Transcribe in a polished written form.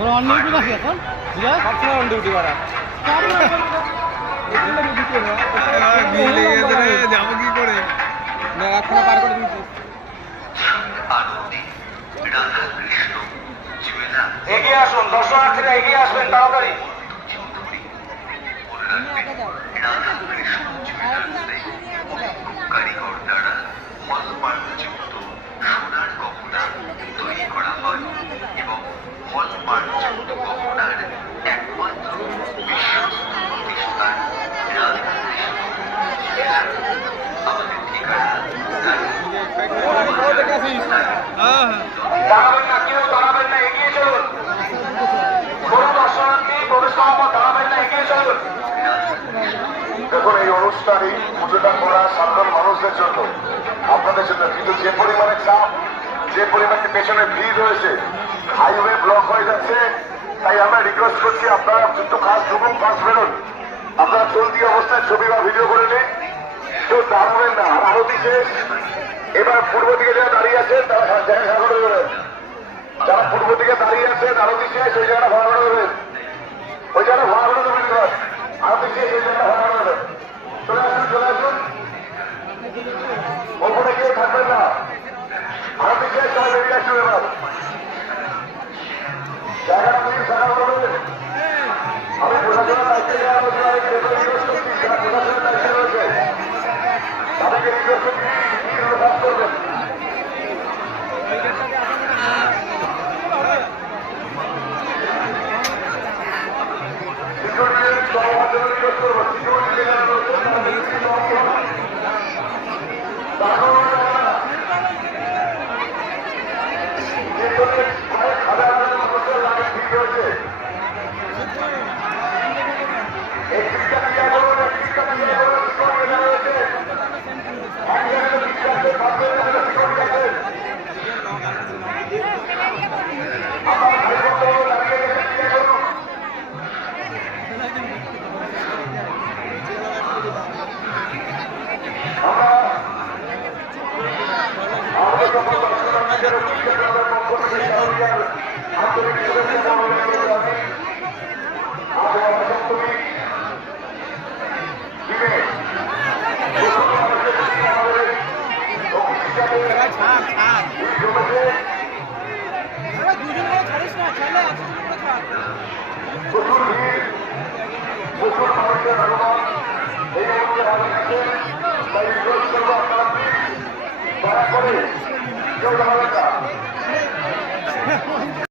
ওরা on duty নাকি এখন? সবসময় অন ডিউটি করা যাবো কি করে রাতখানা পার করে দিয়েছি। এগিয়ে আসুন, দর্শনার্থীরা এগিয়ে আসবেন তাড়াতাড়ি। কারিগর দ্বারা হলমার্কযুক্ত সোনার গহনা তৈরি করা হয় এবং হলমার্কযুক্ত গহনার একমাত্র বিশ্বস্ত প্রতিষ্ঠান রাধাকৃষ্ণ জুয়েলার্স। আমাদের ঠিকানা দাঁড়াবেন না, কেউ দাঁড়াবেন না, এগিয়ে চলুন। কোনো দর্শনার্থী প্রবেশ করার পর দাঁড়াবেন না, এগিয়ে চলুন। দেখুন, এই অনুষ্ঠানই পুজোটা করা সাধারণ মানুষদের জন্য, আপনাদের জন্য, কিন্তু যে পরিমাণে চাপ, যে পরিমাণে পেছনে ভিড় রয়েছে, হাইওয়ে ব্লক হয়ে যাচ্ছে, তাই আমরা রিকোয়েস্ট করছি আপনারা কিন্তু কাজ ঢুকুন, কাজ বেরোন। আপনারা চলতি অবস্থায় ছবি বা ভিডিও করে নিন, কেউ দাঁড়াবেন না। আর আরতি শেষ, এবার পূর্ব দিকে যারা দাঁড়িয়ে আছেন তারা জায়গা ভাড়া করে দেবেন। যারা পূর্ব দিকে দাঁড়িয়ে আছেন আরতি শেষ, ওই জায়গাটা ভাড়া করে দেবেন, ওই জায়গাটা ভাড়া করে দেবেন। এবার আরতি শেষ, ওই জায়গাটা ভাড়া করে দেবেন। চলে আসুন, চলে আসুন, ওপরে কেউ থাকবেন না। আরতি শেষ, সবাই বেরিয়ে আসুন। এবার জায়গাটা প্লিজ ভাড়া করে দেবেন। আমি প্রশাসনের দায়িত্বে যারা রয়েছে যারা প্রশাসনের দায়িত্বে রয়েছে তাদেরকে রিকোয়েস্ট করছি কাজ করবেন। সিকিউরিটি সবার জন্য রিকোয়েস্ট করবো, সিকিউরিটি যারা রয়েছে হাজার হাজার মানুষের লাইন ঠিক হয়েছে। এই শিক্ষা ক্রিয়া করুন, শিক্ষা ক্রিয়া করুন, সিকিউরিটি যারা রয়েছে এক জায়গায় শিক্ষা আছে, পাঁচজন সিকিউরিটি আছে। আমার ভাই বন্ধু দাঁড়িয়ে গেছে, ক্রিয়া করুন। আমরা আমাদের সকল দর্শনার্থীদের শিক্ষা ক্লাবের পক্ষ থেকে শারদীয়ার আন্তরিক শুভেচ্ছা জানাই। আজ সপ্তমী দিনে প্রচুর ভিড়, প্রচুর মানুষের আগমন, এই মুহূর্তে ভালো গেছেন। তাই রিকোয়েস্ট করবো আপনারা প্লিজ দয়া করে কেউ দাঁড়াবেন না।